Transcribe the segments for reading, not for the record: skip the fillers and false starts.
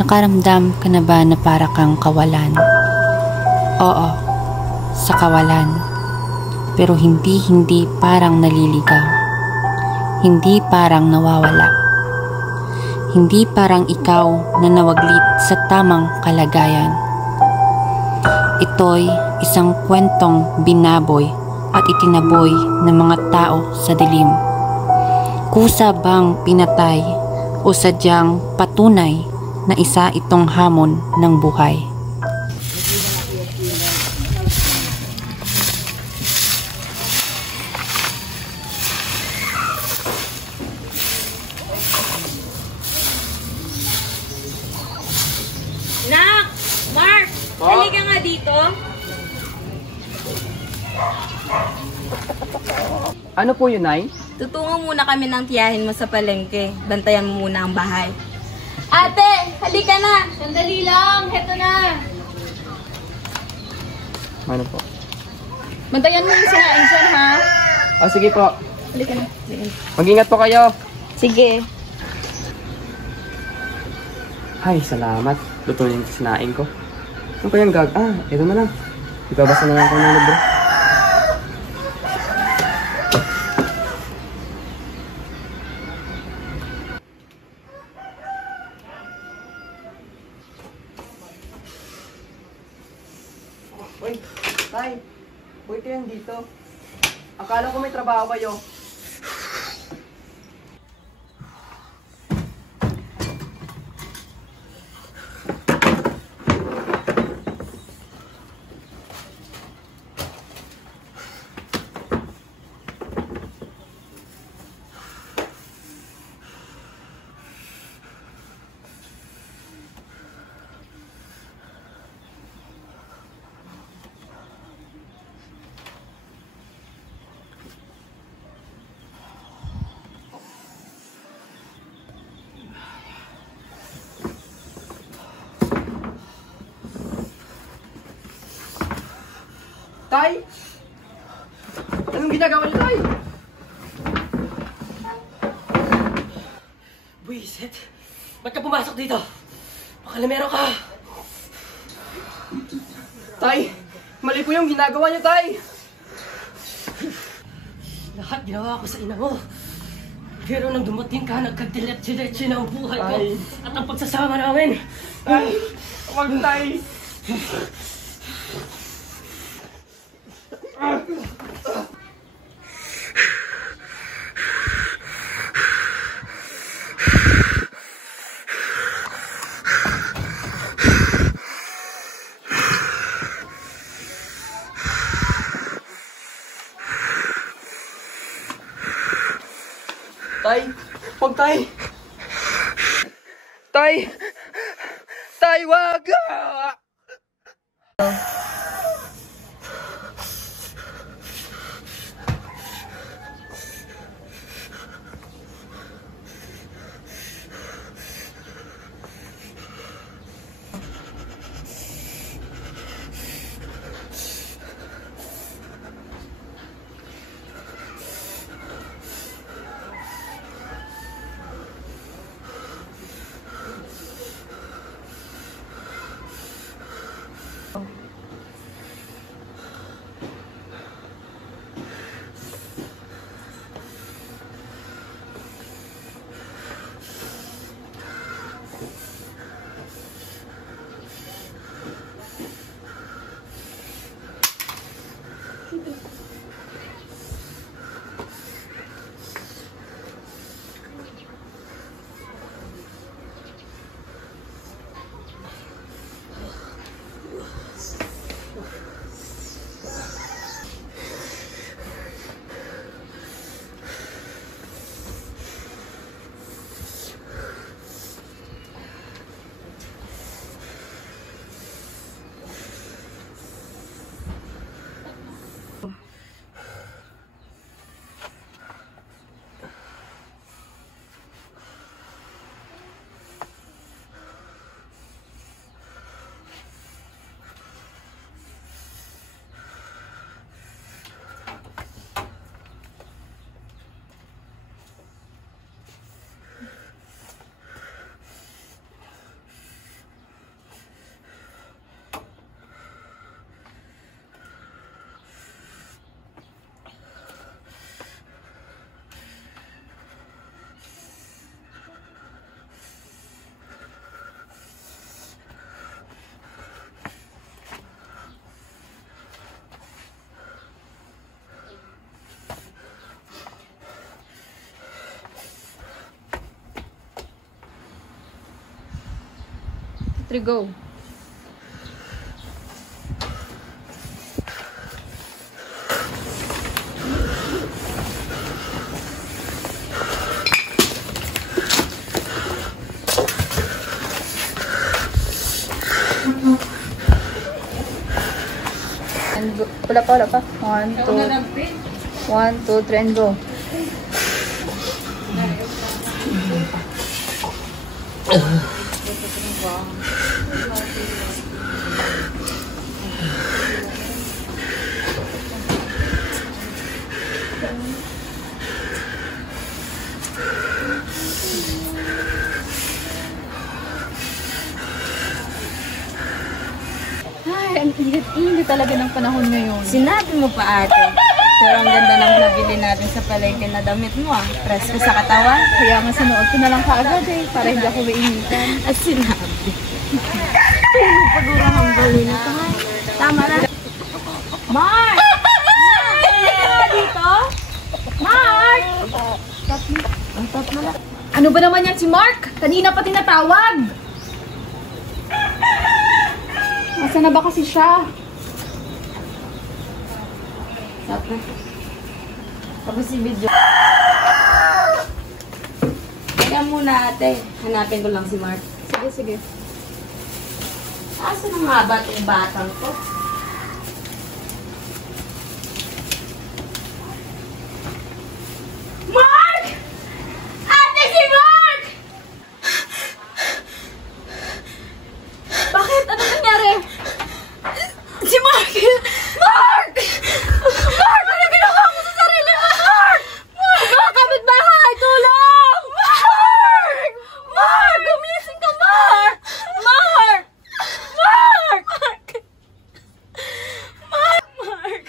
Nakaramdam ka na ba na para kang kawalan? Oo, sa kawalan. Pero hindi parang naliligaw. Hindi parang nawawala. Hindi parang ikaw na nawaglit sa tamang kalagayan. Ito'y isang kwentong binaboy at itinaboy ng mga tao sa dilim. Kusa bang pinatay o sadyang patunay na isa itong hamon ng buhay? Nak! Mark! Halika nga dito. Ano po yun, Nay? Tutungo muna kami ng tiyahin mo sa palengke. Bantayan mo muna ang bahay. Ate! Halika na! Sandali lang! Heto na! Ano po? Bantayan mo yung sinain siya, ha? Sige po. Halika na. Sige. Mag-ingat po kayo. Sige. Ay, salamat. Luto yung sinain ko. Ano kayang ito na lang. Ibabasa na lang ko ng libro. Uy, Tay. Uy, kayo dito. Akala ko may trabaho kayo. Tay! Anong ginagawa niyo, Tay? Buisit! Ba't ka pumasok dito? Makalamero ka! Tay! Mali po yung ginagawa niyo, Tay! Lahat ginawa ko sa ina mo. Pero nang dumating ka, nagkadilet-diretso na ang buhay ko. Ay. At ang pagsasama namin. Tay! Wag, Tay! Tay! Wag, Tay! Tay! Tay, wag! 3, go! And go. Wala pa. 1, 2, 3, and go. Ay, ang init talaga ng panahon ngayon. Sinabi mo pa ate. Pero ang ganda ng nabili natin sa palengke na damit mo ah. Presko sa katawan. Kaya nga sinuot ko na lang kaagad para hindi ako mainitan. At sinabi. Tulog pa durang ang bali na ito ha. Tama na. Mark! Mark! Dito? Mark! Ano ba naman yan si Mark? Kanina pa tinatawag. Nasaan na ba kasi siya? Tapos si video. Kaya muna ate. Hanapin ko lang si Mark. Sige. Asa na nga ba itong batang to? Mark! Ate, si Mark! Bakit? Ano nangyari? Si Mark! Mark! Mark! Ano ginawa mo sa sarili mo, Mark? Mark! Mga kapitbahay! Tulong! Mark! Mark! Gumising ka, Mark! Mark! Mark! Mark! Mark!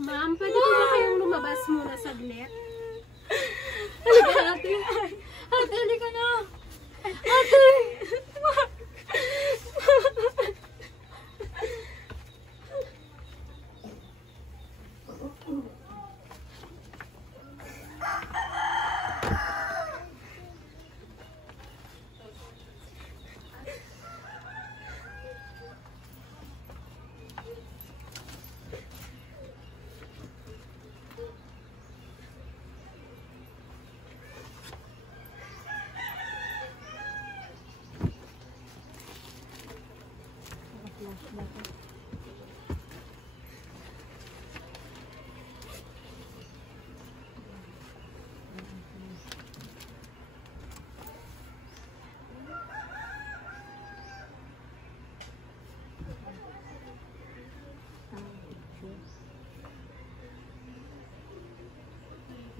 Ma'am, pwede po ba kayong lumabas muna saglit? Halika, ate! Ate, halika na! Ate! Mark!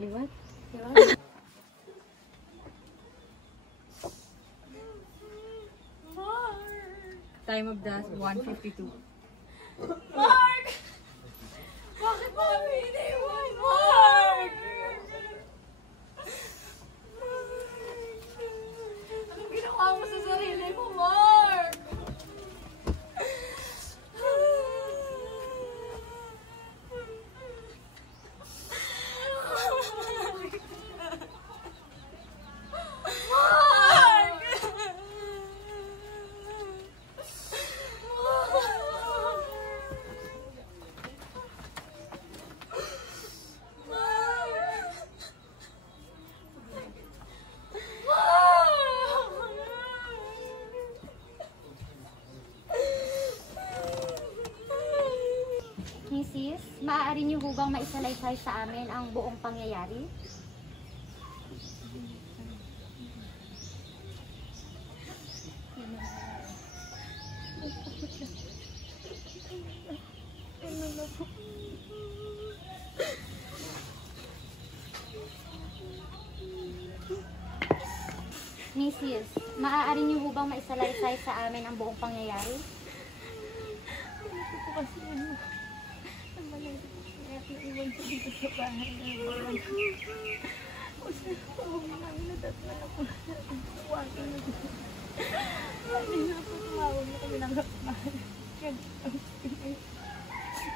Liwat? Time of death, 1:52. Mark! Bakit mo kami iniwan, Mark? Anong ginawa mo sa sarili mo, Mark? Mrs., maaari niyo ho bang maisalaysay sa amin ang buong pangyayari? Mrs., maaari niyo ho bang maisalaysay sa amin ang buong pangyayari?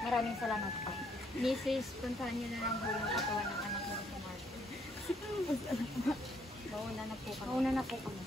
Maraming salamat po. Mrs., puntahan niyo na lang ho yung katawan ng anak mo sa Martin. Mauna na po kami.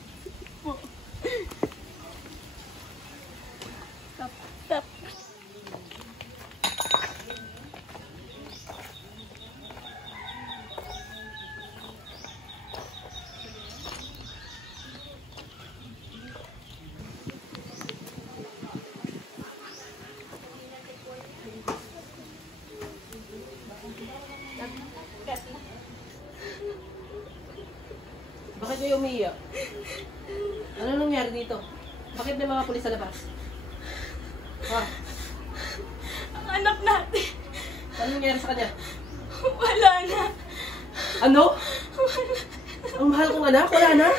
Bakit kayo umiiyak? Ano nangyari dito? Bakit may mga pulis sa labas? Ha? Ang anak natin. Ano nangyari sa kanya? Wala na. Ano? Ang mahal kong anak? Wala na?